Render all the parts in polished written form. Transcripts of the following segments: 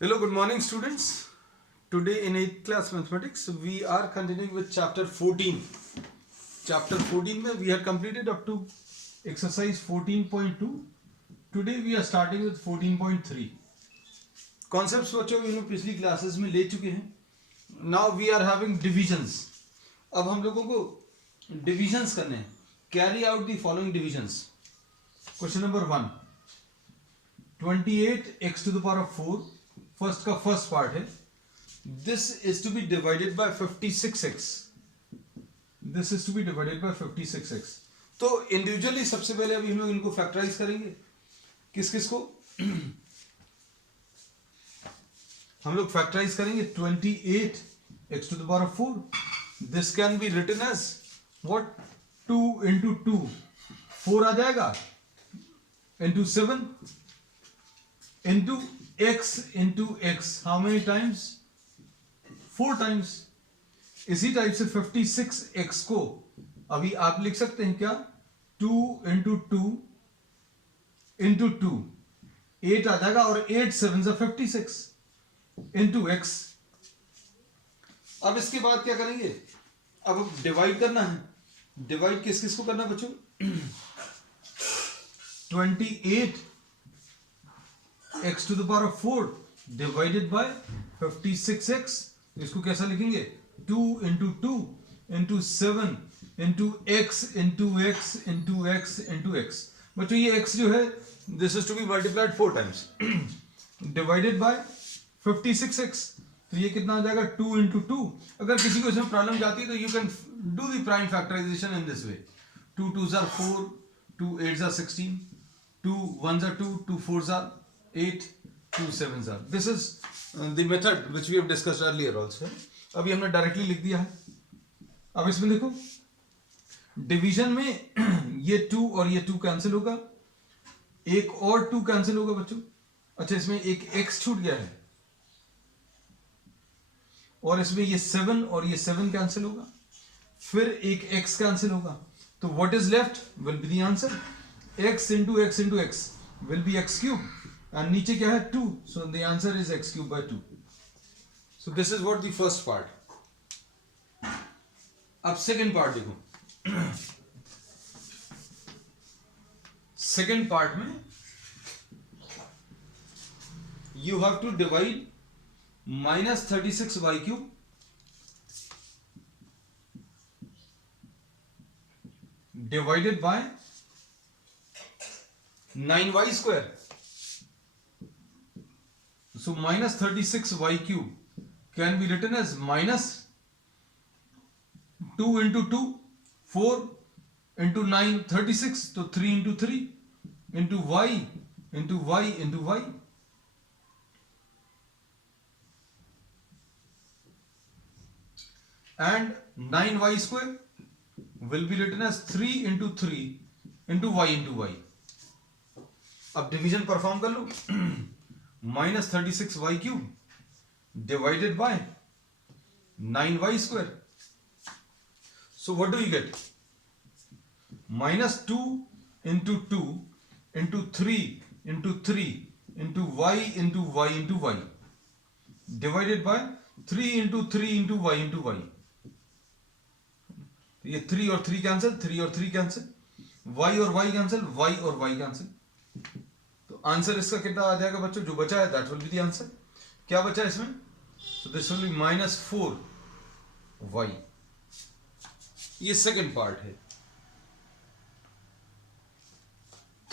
Hello, good morning, students. Today in 8th class mathematics, we are continuing with chapter 14. Chapter 14 में we had completed up to exercise 14.2. Today we are starting with 14.3. Concepts बच्चों हम लोग पिछली classes में ले चुके हैं. Now we are having divisions. अब हम लोगों को divisions करने हैं. Carry out the following divisions. Question number 1. 28x to the power of 4. First का फर्स्ट पार्ट है. This is to be divided by 56x. This is to be divided by 56x. तो individually सबसे पहले अभी हम लोग इनको फैक्टराइज करेंगे. किस किस को हम लोग फैक्टराइज करेंगे. 28x to the power of 4. This can be written as what 2 into 2 4 आ जाएगा into 7 into x into x. how many times? 4 times. इसी टाइप से 56x को अभी आप लिख सकते हैं क्या 2 into 2 into 2 8 आ जाएगा और 8 7 56 into x. अब इसके बाद क्या करेंगे. अब डिवाइड करना है. डिवाइड किस किस को करना बच्चों. 28 x to the power of 4 divided by 56x. इसको कैसा लिखेंगे 2 into 2 into 7 into x into x into x into x. बच्चों ये x जो है this is to be multiplied 4 times divided by 56x. तो ये कितना आ जाएगा 2 into 2. अगर किसी को इसमें प्रॉब्लम जाती है तो you can do the prime factorization in this way. 2 2s are 4, 2 8s are 16, 2 1s are 2, 2 4s are 8, 2 7s are. This is the method which we have discussed earlier also. अभी हमने directly लिख दिया है. अब इसमें देखो डिवीजन में ये 2 और ये 2 कैंसिल होगा. एक और 2 कैंसिल होगा बच्चों. अच्छा इसमें एक x छूट गया है और इसमें ये 7 और ये 7 कैंसिल होगा. फिर एक x कैंसिल होगा. तो what is left will be the answer. x into x into x will be x cube. And नीचे क्या है 2. So the answer is x cube by 2. So this is what the first part. अब second part देखो. Second part में you have to divide minus 36y cube divided by 9y square. So minus 36y cube can be written as minus 2 into 2 4 into 9 36. So 3 into 3 into y into y into y. And 9y square will be written as 3 into 3 into y into y. अब division perform कर लो. minus 36y cube divided by 9y square. So what do you get? Minus 2 into 2 into 3 into 3 into y into y into y divided by 3 into 3 into y into y. ये 3 और 3 cancel, 3 और 3 cancel, y और y cancel, y और y cancel. तो answer इसका कितना आ जाएगा बच्चों. जो बचा है that will be the answer. क्या बचा है इसमें. So this will B minus 4y. ये सेकंड पार्ट है.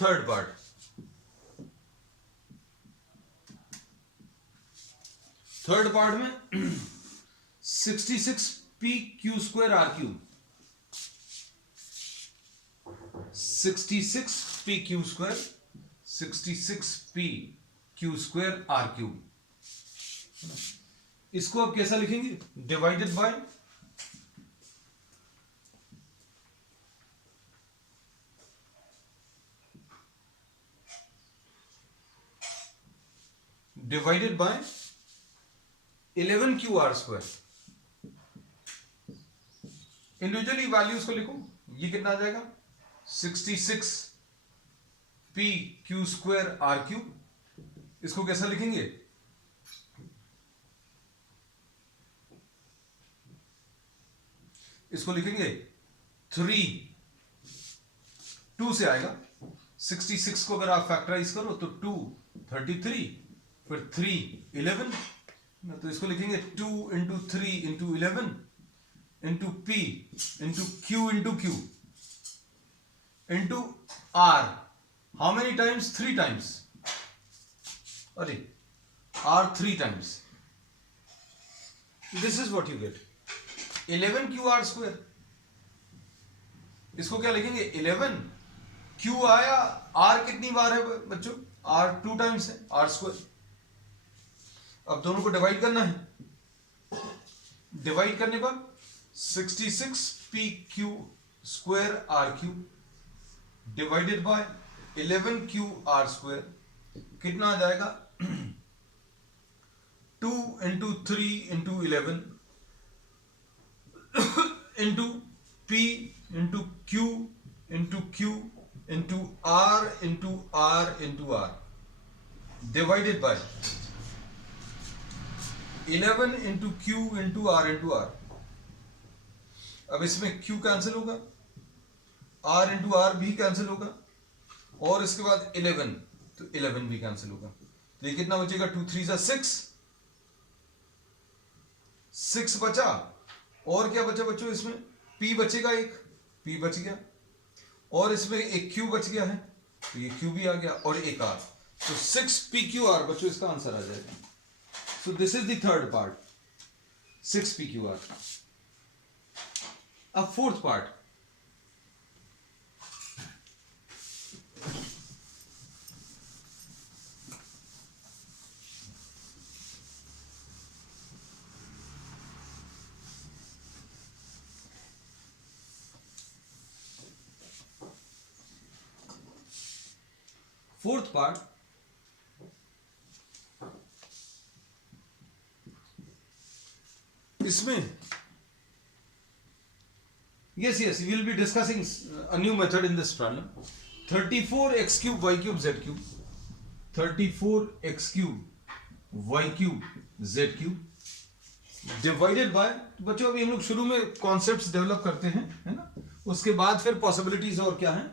Third part. थर्ड पार्ट में 66p q square r cube. 66p q square 66p q square r cube. इसको आप कैसा लिखेंगे. Divided by divided by 11qr square. Individually values को लिखो. ये कितना आ जाएगा 66 p q square r cube. इसको कैसा लिखेंगे इसको लिखेंगे 3, 2 से आएगा। 66 को अगर आप फैक्टराइज करो तो 2 33, फिर 3 11, तो इसको लिखेंगे 2 into 3 into 11 into P into Q into Q into R। How many times? 3 times. अरे R 3 times. This is what you get 11QR square. इसको क्या लिखेंगे? 11 Q आया, R कितनी बार है बच्चों? R 2 टाइम्स है, R स्क्वायर। अब दोनों को डिवाइड करना है। डिवाइड करने पर 66PQ square RQ divided by 11QR square कितना आ जाएगा? 2 into 3 into 11 into P into Q into Q into R into R into R divided by 11 into Q into R into R। अब इसमें Q cancel होगा, R into R भी cancel होगा, और इसके बाद 11 तो 11 भी कैंसिल होगा। तो ये कितना बचेगा? 2 3 जा 6 बचा। और क्या बचा बच्चों? इसमें P बचेगा, एक P बच गया, और इसमें एक Q बच गया है, तो ये Q भी आ गया, और एक R। तो 6PQR बच्चों इसका आंसर आ जाएगा। So this is the third part, 6PQR। अब फोर्थ पार्ट, इसमें yes we will be discussing a new method in this problem. 34x cube y cube z cube, 34x cube y cube z cube divided by, बच्चों अभी हम लोग शुरू में concepts develop करते हैं, है ना, उसके बाद फिर पॉसिबिलिटीज और क्या है,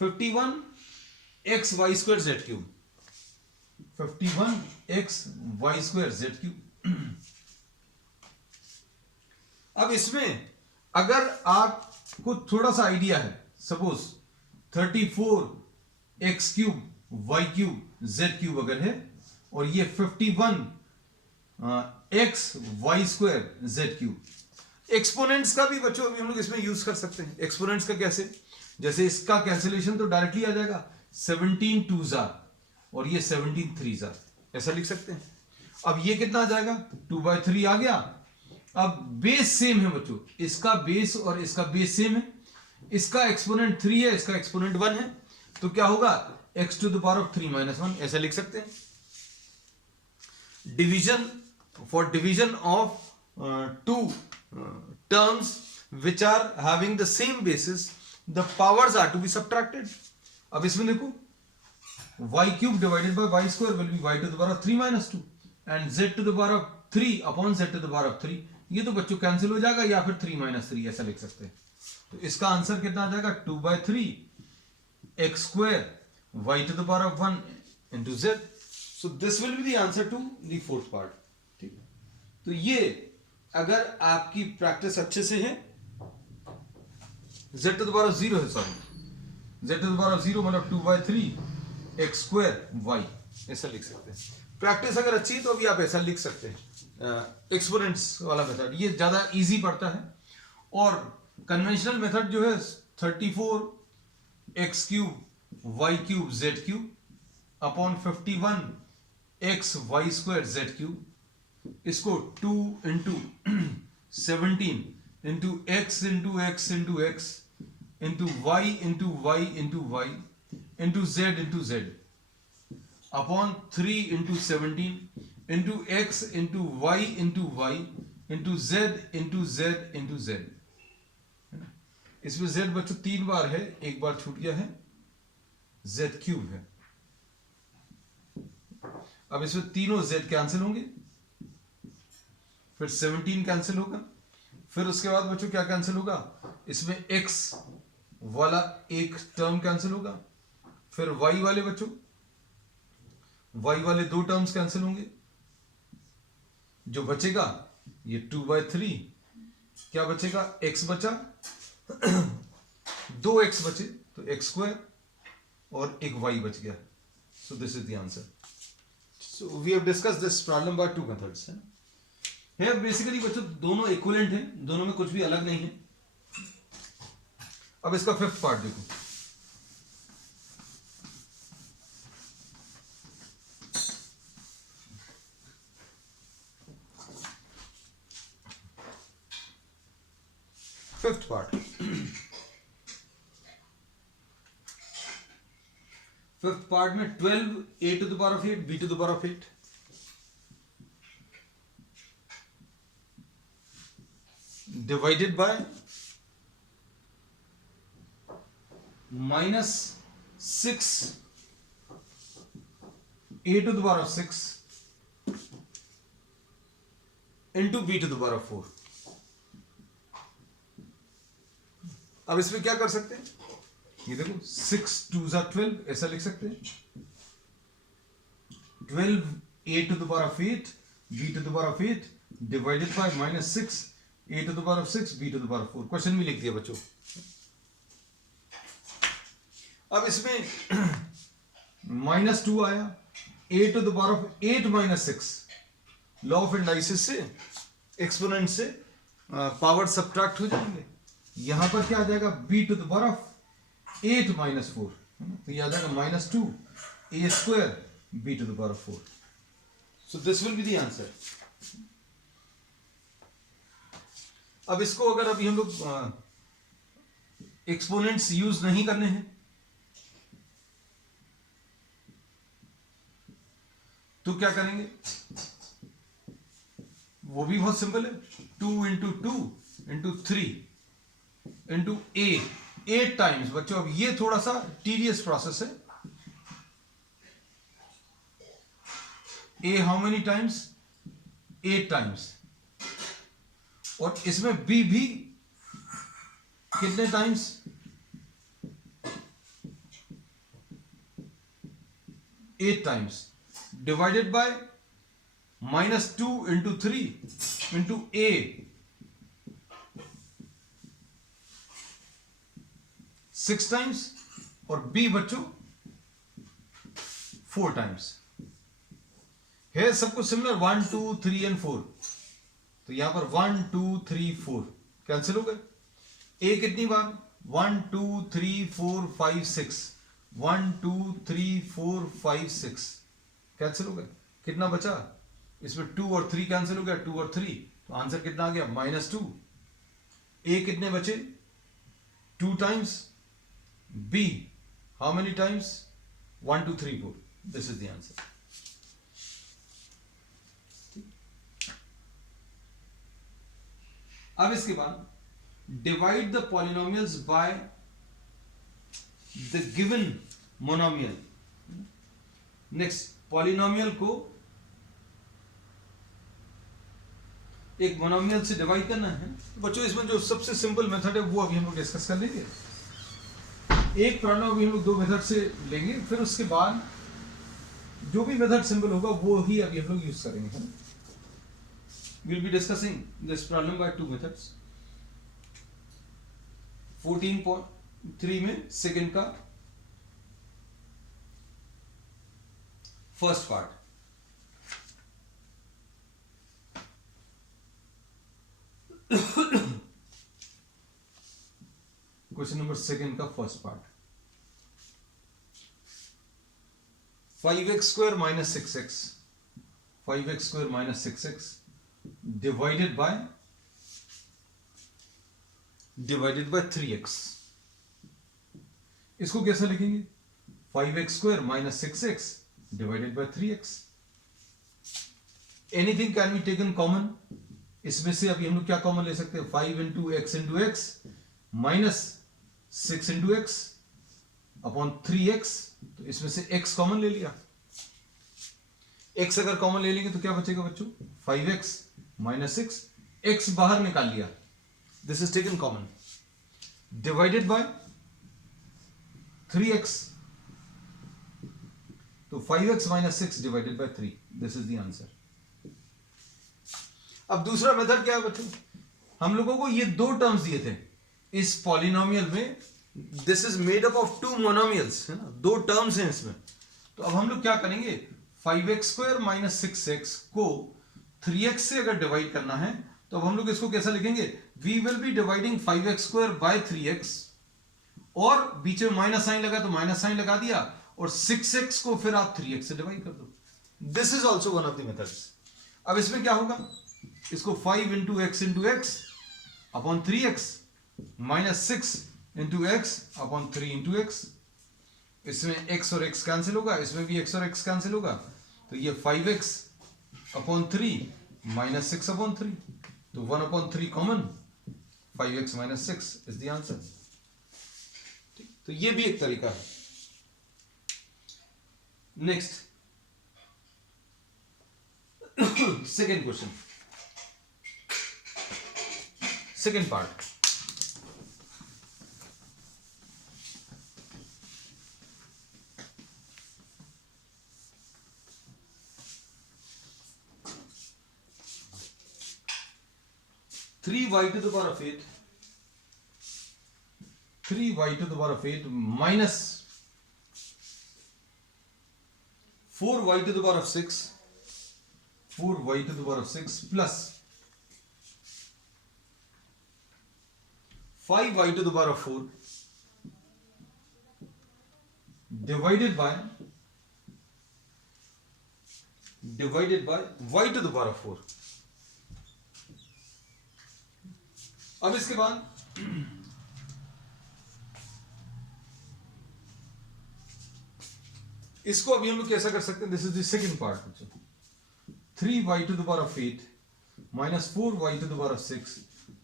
51x y square z cube, 51x y square z cube. अब इसमें अगर आपको थोड़ा सा आइडिया है, suppose 34x cube y cube z cube अगर है, और ये 51 x y square z cube, exponents का भी बच्चों अभी हम लोग इसमें यूज कर सकते हैं। एक्सपोनेंट्स का कैसे? जैसे इसका कैंसिलेशन तो डायरेक्टली आ जाएगा, 17 2 जार और ये 17 3 जार, ऐसा लिख सकते हैं। अब ये कितना आ जाएगा? 2/3 आ गया। अब बेस सेम है बच्चों, इसका बेस और इसका बेस सेम है, इसका एक्सपोनेंट 3 है, इसका एक्सपोनेंट 1 है, तो क्या होगा? x to the power of 3 minus 1, ऐसा लिख सकते हैं। Division, for division of two terms which are having the same basis, the powers are to be subtracted. अब इसमें देखो, y cube divided by y square will be y to the power of 3 minus 2 and z to the power of 3 upon z to the power of 3। ये तो बच्चों cancel हो जाएगा, या फिर 3 minus 3 ऐसा लिख सकते हैं। तो इसका आंसर कितना आ जाएगा? 2/3 x square y to the power of 1 into z। So this will be the answer to the fourth part। ठीक है, तो ये अगर आपकी प्रैक्टिस अच्छे से है, z to the power of 0 है, sorry, z to the power of 0 मतलब 2/3 x square y, ऐसा लिख सकते हैं। प्रैक्टिस अगर अच्छी है तो अभी आप ऐसा लिख सकते हैं, एक्सपोनेंट्स वाला मेथड, ये ज्यादा इजी पड़ता है। और कन्वेंशनल मेथड जो है 34x cube y cube z cube upon 51x y square z cube, इसको 2 into 17 into x into x into x into y into y into y into z upon 3 into 17 into x into y into y into z into z into z। इसमें z बच्चों 3 बार है, एक बार छूट गया है, z cube है। अब इसमें तीनों z कैंसिल होंगे, फिर 17 कैंसिल होगा, फिर उसके बाद बच्चों क्या कैंसिल होगा, इसमें x वाला एक टर्म कैंसिल होगा, फिर y वाले बच्चों y वाले दो टर्म्स कैंसिल होंगे, जो बचेगा ये 2/3, क्या बचेगा, x बचा, दो x बचे तो x² और एक y बच गया. So this is the answer. So we have discussed this problem by two methods. है बेसिकली बच्चों दोनों इक्विवेलेंट हैं, दोनों में कुछ भी अलग नहीं है. अब इसका फिफ्थ पार्ट देखो. फिफ्थ पार्ट, फिफ्थ पार्ट में 12 a to the power of 8 b to the power of 8 divided by minus 6 a to the power of 6 into b to the power of 4. अब इसमें क्या कर सकते हैं, ये देखो 6 2 जा 12 ऐसा लिख सकते हैं. 12 a to the power of 8 b to the power of 8 divided by minus 6 a to the power of 6 b to the power of 4. Question भी लिख दिया बच्चों. अब इसमें -2 आया, a to the power of 8 minus 6, law of indices से exponent से power subtract हो जाएंगे. यहां पर क्या आ जाएगा, b to the power of 8 minus 4, तो ये आ जाएगा -2 a² b to the power of 4. So this will be the answer. अब इसको अगर अभी हम लोग एक्सपोनेंट्स यूज नहीं करने हैं तो क्या करेंगे, वो भी बहुत सिंपल है. 2 into 2 into 3 into a 8 times. बच्चों अब ये थोड़ा सा टीडियस प्रोसेस है. a how many times, 8 times, और इसमें b भी कितने times, 8 times, divided by -2 into 3 into a 6 times, और b बच्चों 4 टाइम्स है. सब कुछ सिमिलर 1 2 3 and 4, तो यहां पर 1 2 3 4 कैंसिल हो गए. a कितनी बार, 1 2 3 4 5 6, 1 2 3 4 5 6 कैंसिल हो गए. कितना बचा, इसमें 2 और 3 कैंसिल हो गया, 2 और 3, तो आंसर कितना आ गया, -2. a कितने बचे, 2 times, b how many times, 1 2 3 4. This is the answer. अब इसके बाद divide the polynomials by the given monomial. Next, polynomial को एक मोनोमियल से डिवाइड करना है. बच्चों इसमें जो सबसे सिंपल मेथड है वो अभी हम लोग डिस्कस कर लेंगे. एक प्रॉब्लम अभी हम लोग दो मेथड से लेंगे, फिर उसके बाद जो भी मेथड सिंपल होगा वो ही अभी हम लोग यूज करेंगे. We'll be discussing this problem by two methods. 14.3 में सेकेंड का first part. Question number second का first part. 5x² minus 6x, 5x² minus 6x divided by 3x. इसको कैसे लिखेंगे, 5x² minus 6x divided by 3x. Anything can be taken common. इसमें से अभी हम लोग क्या कॉमन ले सकते हैं, 5 into x minus 6 into x upon 3x. तो इसमें से x कॉमन ले लिया. x अगर कॉमन ले लेंगे तो क्या बचेगा बच्चों, 5x minus 6. x बाहर निकाल लिया this is taken common, divided by 3x, तो 5x minus 6 divided by 3, this is the answer. अब दूसरा मेथड क्या है बच्चों, हम लोगों को ये दो टर्म्स दिए थे इस पॉलिनोमियल में, this is made up of two monomials, है ना, दो टर्म्स हैं इसमें। तो अब हम लोग क्या करेंगे, 5x² माइनस 6x को 3x से अगर डिवाइड करना है तो अब हम लोग इसको कैसा लिखेंगे, we will be dividing 5x² by 3x, और बीच में माइनस साइन लगा तो माइनस साइन लगा दिया, और 6x को फिर आप 3x से डिवाइड कर दो। This is also one of the methods. अब इसमें क्या होगा, इसको 5 into x upon 3x minus 6 into x upon 3 into x, इसमें x और x कैंसिल होगा, इसमें भी x और x कैंसिल होगा, तो ये 5x अपॉन 3 माइनस 6 अपॉन 3, तो 1 upon 3 common, 5x minus 6 is the answer. तो ये भी एक तरीका है। Next, second question, second part, three y to the power of 8, 3y to the power of 8 minus 4y to the power of 6, 4y to the power of 6 plus 5y to the power of 4 divided by y to the power of 4। अब इसके बाद इसको अभी हम लोग कैसा कर सकते हैं, this is the second part बच्चों, 3y to the power of 8 minus 4y to the power of 6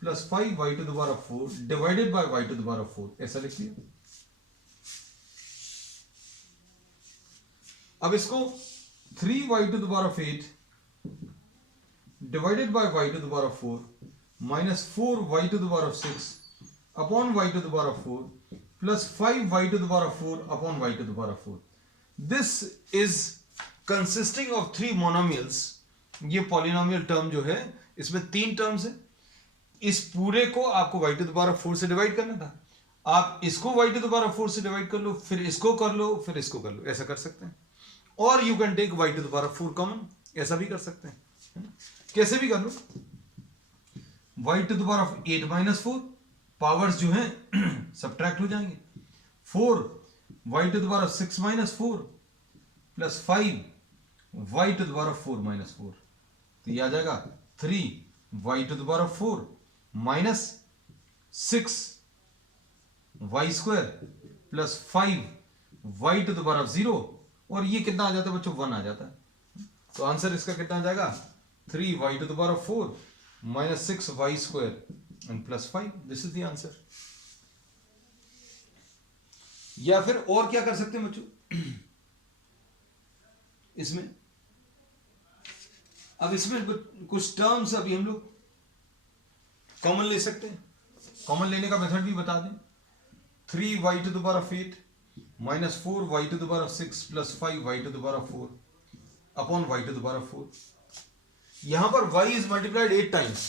plus 5y to the power of 4 divided by y to the power of 4, ऐसा लिख लिया। अब इसको 3y to the power of 8 divided by y to the power of 4 minus 4y to the power of 6 upon y to the power of 4 plus 5y to the power of 4 upon y to the power of 4, this is consisting of three monomials। ये polynomial term जो है इसमें तीन terms है, इस पूरे को आपको y to the power of 4 से डिवाइड करना था, आप इसको y to the power of 4 से डिवाइड कर लो, फिर इसको कर लो, फिर इसको कर लो, ऐसा कर सकते हैं। और you can take y to the power of 4 common, ऐसा भी कर सकते हैं, है ना? कैसे भी कर लो, y to the power of 8 minus 4, powers जो हैं सब्ट्रैक्ट हो जाएंगे, 4 y to the power of 6 minus 4 plus 5 y to the power of 4 minus 4, तो ये आ जाएगा 3 y to the power of 4 minus 6 y square plus 5 y to the power of 0, और ये कितना आ जाता है बच्चों, 1 आ जाता है। तो आंसर इसका कितना आ जाएगा, 3y to the power of 4 minus 6 y square and plus 5, this is the answer. या फिर और क्या कर सकते हैं बच्चों इसमें, अब इसमें कुछ टर्म्स अभी हम लोग कॉमन ले सकते हैं, कॉमन लेने का मेथड भी बता दें, 3y to the power of 8 minus 4y to the power of 6 plus 5y to the power of 4 upon y to the power of 4। यहां पर y इज मल्टीप्लाइड 8 टाइम्स,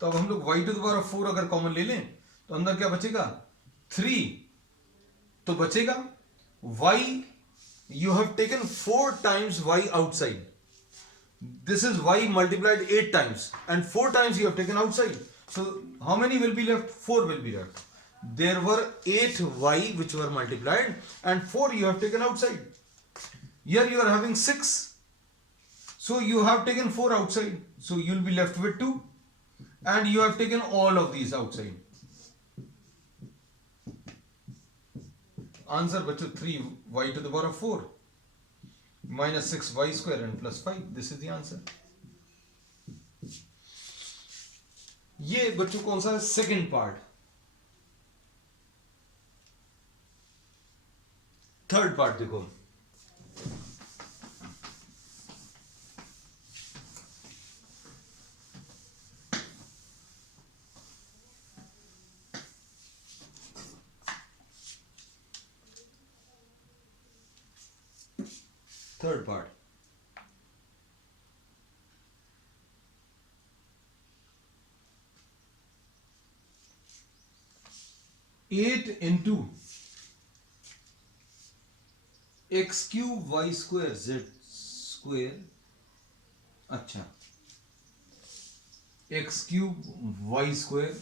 तो अब हम लोग y to the power of 4 अगर common ले लें तो अंदर क्या बचेगा, 3, तो बचेगा y, you have taken 4 times y outside, this is y multiplied 8 times and 4 times you have taken outside, so how many will be left, 4 will be left, there were 8 y which were multiplied and 4 you have taken outside, here you are having 6, so you have taken 4 outside, so you will be left with 2 and you have taken all of these outside, answer बच्चों 3y to the power of 4 minus 6y square and plus 5, this is the answer। ये बच्चों कौन सा है, second part. Third part देखो, third part, eight into x cube y square z square, अच्छा x cube y square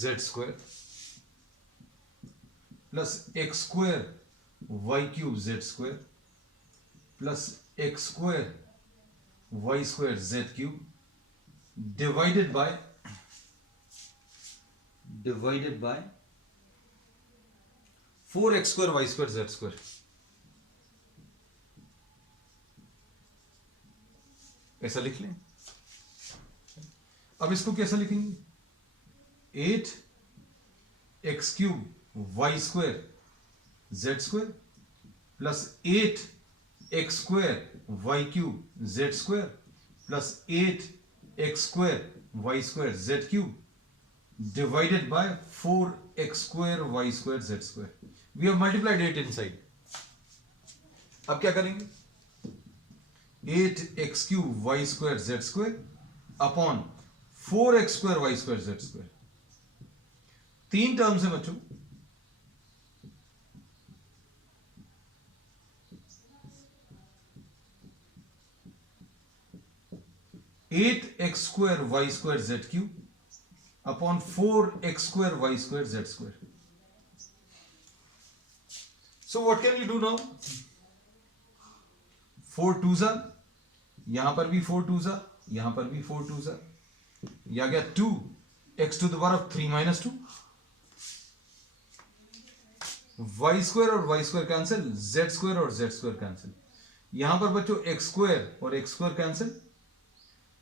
z square plus x square y cube z square plus x square y square z cube divided by 4x square y square z square. ऐसा लिख लें। अब इसको कैसा लिखेंगे? 8x cube y square z square plus 8x square y cube z square plus 8x square y square z cube divided by 4x square y square z square. We have multiplied 8 inside. अब क्या करेंगे? 8x cube y square z square upon 4x square y square z square. तीन terms है बच्चों। Eight x square y square z cube upon 4x square y square z square. So what can we do now? 4 twos are, यहां पर भी 4 twos are, यहां पर भी 4 twos are, यह गया 2 x to the power of 3 minus 2, y square और y square cancel, z square और z square कैंसिल, यहां पर बच्चों x square और x square cancel,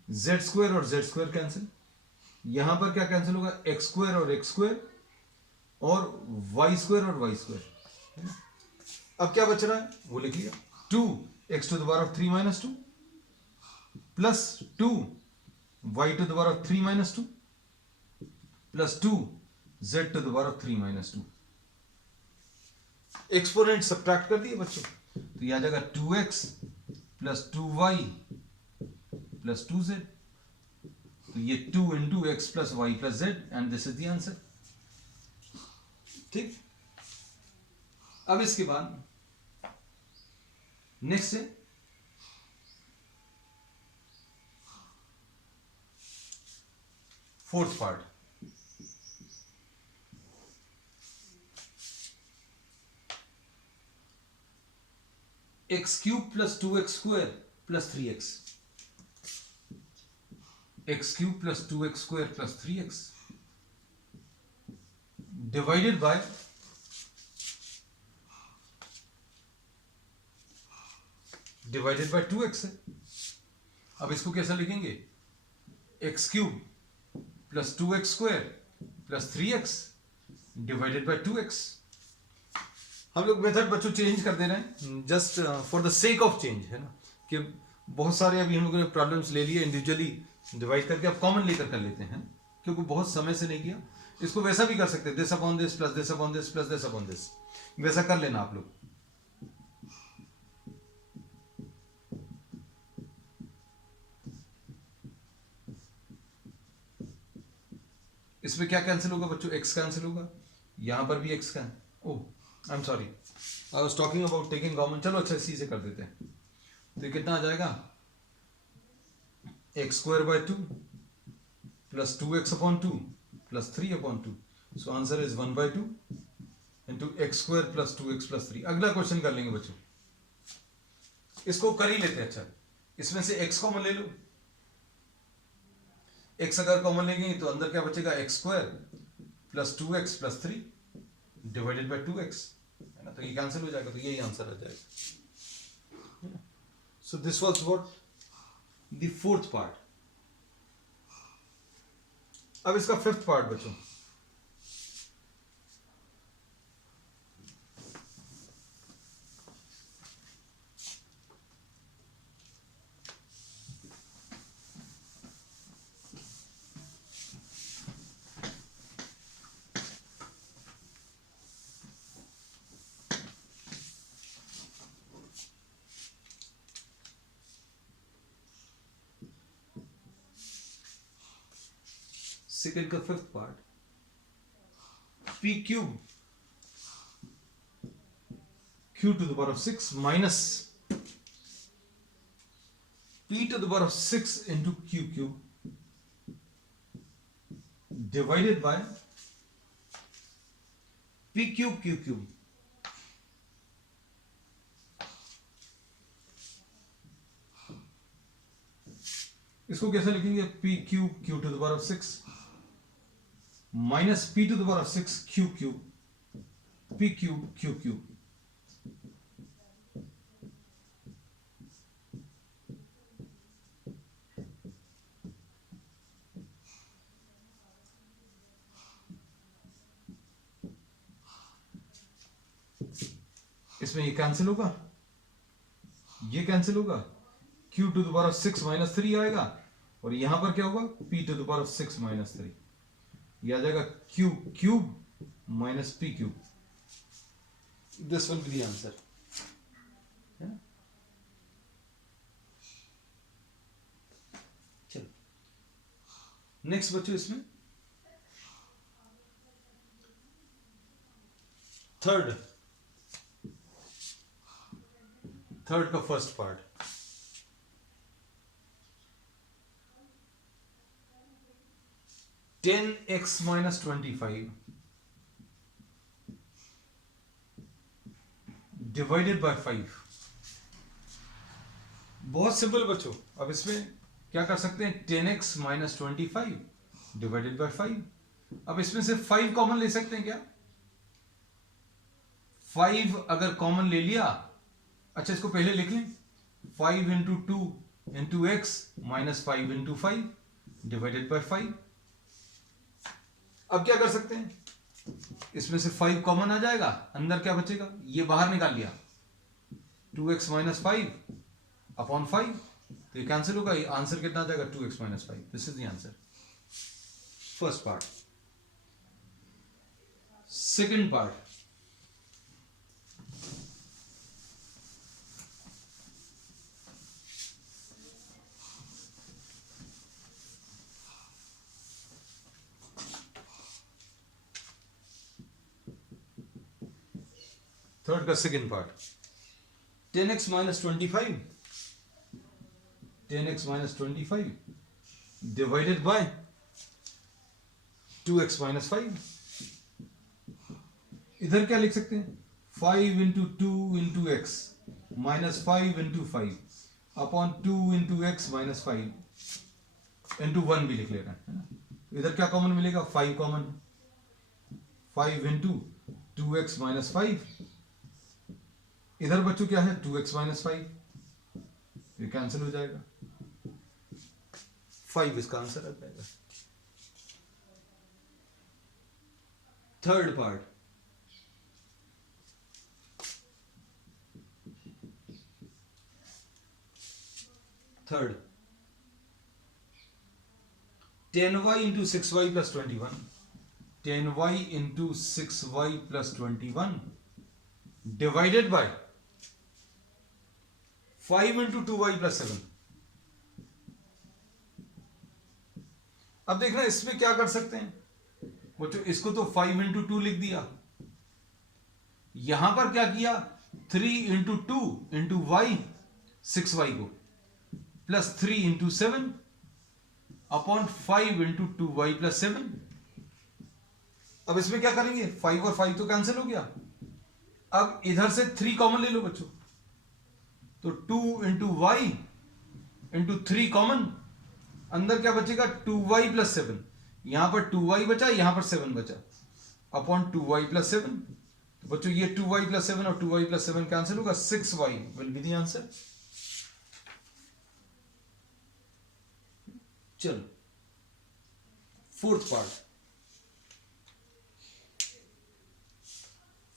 z square और z square कैंसिल, यहां पर क्या कैंसिल होगा? एक्स स्क्वायर और एक्स स्क्वायर और वाई स्क्वायर और वाई स्क्वायर। अब क्या बच रहा है वो लिख लिया। 2x to the power of 3 minus 2 plus 2y to the power of 3 minus 2 plus 2z to the power of 3 minus 2। Exponent subtract कर दिए बच्चों, तो यह आ जाएगा 2x plus 2y plus 2z। तो ये 2 into x plus y plus z and this is the answer. ठीक, अब इसके बाद नेक्स्ट है fourth part. X cube plus 2x square plus 3x, x cube plus 2x square plus 3x divided by divided by 2x है। अब इसको कैसा लिखेंगे? x cube plus 2x square plus 3x divided by 2x। हम लोग method बच्चों change कर दे रहे हैं just for the sake of change, है ना, कि बहुत सारे अभी हम लोगों ने प्रॉब्लम्स ले लिए इंडिविजुअली डिवाइड करके, अब कॉमन लेकर कर लेते हैं क्योंकि बहुत समय से नहीं किया। इसको वैसा भी कर सकते हैं, this upon this plus this upon this plus this upon this, वैसा कर लेना आप लोग। इसमें क्या कैंसिल होगा बच्चों? x कैंसिल होगा, यहां पर भी x का, oh I am sorry, I was talking about taking common. चलो अच्छा इसी से कर देते हैं। तो ये कितना आ जाएगा? X square by 2 plus 2x upon 2 plus 3 upon 2, so answer is 1 by 2 into x square plus 2x plus 3। अगला क्वेश्चन कर लेंगे बच्चों, इसको कर ही लेते हैं। अच्छा, इसमें से x कॉमन ले लो, x अगर कॉमन लेंगे तो अंदर क्या बचेगा? X square plus 2x plus 3 divided by 2x, है ना, तो ये कैंसिल हो जाएगा, तो यही आंसर आ जाएगा। So this was what the fourth part. अब इसका फिफ्थ पार्ट बच्चों, सेकेंड का fifth part, p cube q to the power of 6 minus p to the power of 6 into q cube divided by p cube q cube. इसको कैसे लिखेंगे? p cube q to the power of 6 minus p to the power of 6 q cube p cube q cube। इसमें ये cancel होगा, ये cancel होगा, q to the power of 6 minus 3 आएगा और यहां पर क्या होगा? p to the power of 6 minus 3, ये आ जाएगा q cube minus p cube. This will be the answer. चलो नेक्स्ट बच्चों, इसमें थर्ड का first part, ten x minus 25 divided by 5। बहुत सिंपल बच्चों। अब इसमें क्या कर सकते हैं? 10x minus 25 divided by 5। अब इसमें से 5 कॉमन ले सकते हैं क्या? 5 अगर कॉमन ले लिया, अच्छा इसको पहले लिख लें, 5 into 2 into x minus 5 into 5 divided by 5। अब क्या कर सकते हैं? इसमें से 5 कॉमन आ जाएगा, अंदर क्या बचेगा? ये बाहर निकाल लिया, 2x माइनस 5 अपॉन 5, तो ये कैंसिल होगा, ये आंसर कितना आ जाएगा? 2x minus 5। This is the answer, first part. Second part, third का second part, 10x minus 25 10x minus 25 divided by 2x minus 5। इधर क्या लिख सकते हैं? 5 into 2 into x minus 5 into 5 upon 2 into x minus 5 into 1 भी लिख ले रहे हैं। इधर क्या कॉमन मिलेगा? 5 कॉमन, 5 इंटू 2x माइनस 5, इधर बच्चों क्या है? 2x माइनस 5, ये कैंसिल हो जाएगा, 5 इसका आंसर आ जाएगा। Third part, third 10y into 6y plus 21, 10y into 6y plus 21 divided by 5 into 2y plus 7। अब देखना इसमें क्या कर सकते हैं बच्चों, इसको तो 5 इंटू 2 लिख दिया, यहां पर क्या किया? 3 इंटू 2 इंटू वाई 6y को plus 3 into 7 upon 5 into 2y plus 7। अब इसमें क्या करेंगे? 5 और 5 तो कैंसिल हो गया, अब इधर से 3 कॉमन ले लो बच्चों, तो 2 इंटू वाई इंटू 3 कॉमन, अंदर क्या बचेगा? 2y प्लस 7, यहां पर 2y बचा, यहां पर 7 बचा, अपॉन 2y प्लस 7। तो बच्चों ये 2y प्लस 7 और 2y प्लस 7 कैंसिल होगा, 6y will be the answer. चलो फोर्थ पार्ट,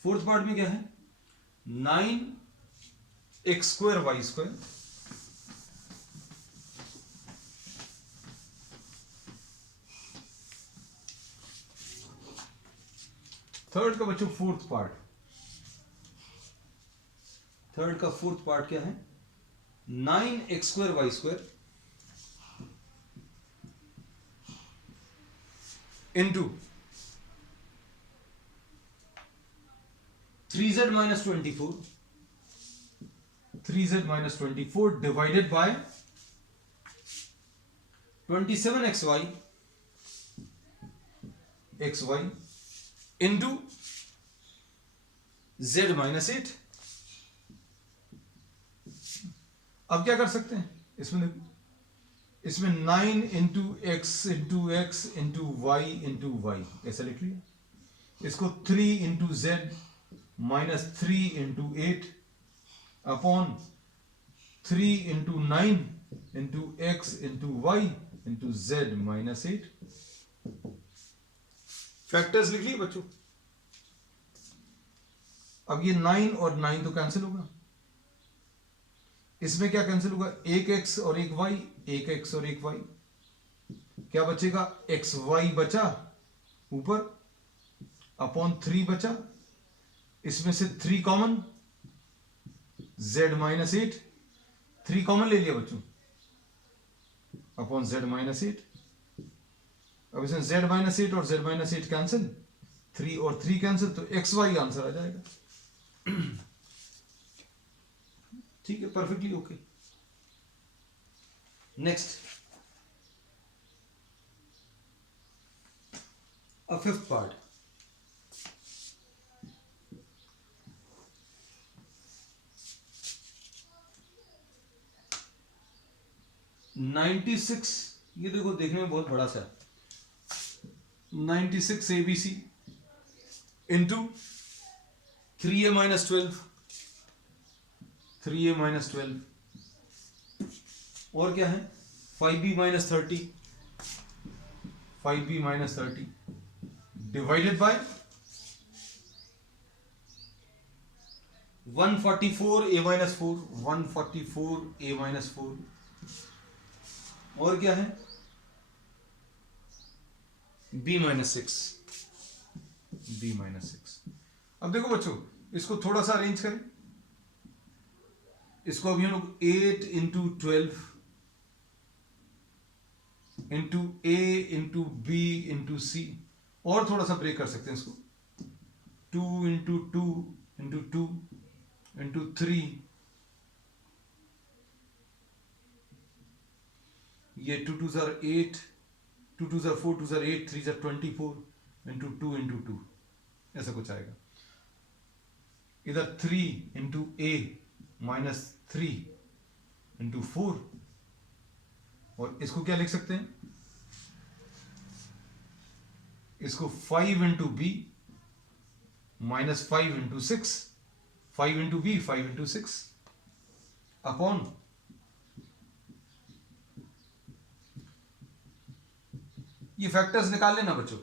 फोर्थ पार्ट में क्या है? 9x square y square third का बच्चों फोर्थ पार्ट, थर्ड का फोर्थ पार्ट क्या है? 9x square y square into 3z minus 24 3z minus 24 divided by 27xy xy into z minus 8. अब क्या कर सकते हैं इसमें देखो, इसमें 9 इंटू एक्स इंटू वाई ऐसा लिख लिया. इसको 3 into z minus 3 into 8 upon 3 into 9 into x into y into z minus 8. Factors लिख लिए बच्चों. अब ये 9 और 9 तो कैंसिल होगा. इसमें क्या कैंसिल होगा, एक एक्स और एक वाई, एक एक्स और एक वाई. क्या बचेगा, एक्स वाई बचा ऊपर अपॉन 3 बचा. इसमें से 3 कॉमन, z माइनस 8, 3 कॉमन ले लिया बच्चों अपॉन z माइनस 8. अब इसमें z माइनस 8 और z माइनस 8 कैंसिल, 3 और 3 कैंसिल, तो एक्स वाई आंसर आ जाएगा. ठीक है, perfectly okay. Next, a fifth part. ये देखो देखने में बहुत बड़ा सा है. 96 ABC into 3a minus 12 3a minus 12 और क्या है 5b minus 30 5b minus 30 divided by 144a minus 4 144a minus 4 और क्या है b minus 6. b minus 6. अब देखो बच्चों, इसको थोड़ा सा अरेंज करें. इसको अभी हम लोग 8 into 12 into a into b into c, और थोड़ा सा ब्रेक कर सकते हैं इसको. 2 इंटू 2 इंटू 2 इंटू 3, ये 2 2 ज़ार 8, 2 2 ज़ार 4, 2 ज़ार 8, 3 ज़ार 24 इंटू 2 इंटू 2, ऐसा कुछ आएगा. इधर 3 इंटू a माइनस 3 इंटू 4, और इसको क्या लिख सकते हैं, इसको 5 into b minus 5 into 6, 5 into b 5 into 6 upon ये फैक्टर्स निकाल लेना बच्चों.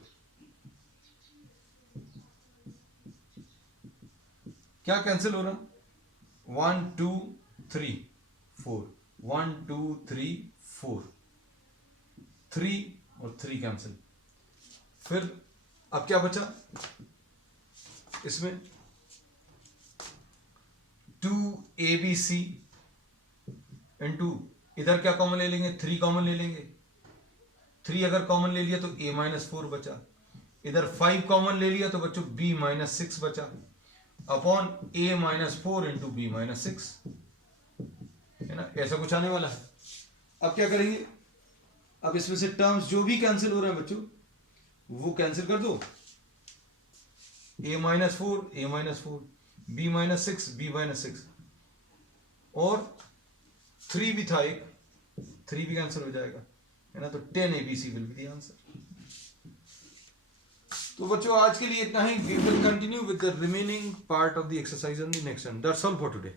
क्या कैंसिल हो रहा, 1 2 3 4, 1 2 3 4, 3 और 3 कैंसिल. फिर अब क्या बचा इसमें, 2abc इंटू, इधर क्या कॉमन ले लेंगे, 3 कॉमन ले लेंगे. 3 अगर कॉमन ले लिया तो a माइनस 4 बचा. इधर 5 कॉमन ले लिया तो बच्चों b माइनस 6 बचा upon a minus 4 into b minus 6, है ना. ऐसा कुछ आने वाला है. अब क्या करेंगे, अब इसमें से टर्म्स जो भी कैंसिल हो रहे हैं बच्चों वो कैंसिल कर दो. a minus 4 b minus 6 b minus 6, और 3 भी था एक, 3 भी कैंसिल हो जाएगा, है ना. तो 10 ABC will be the answer. तो बच्चों आज के लिए इतना ही. We will continue with the remaining part of the exercise on the next time. That's all for today.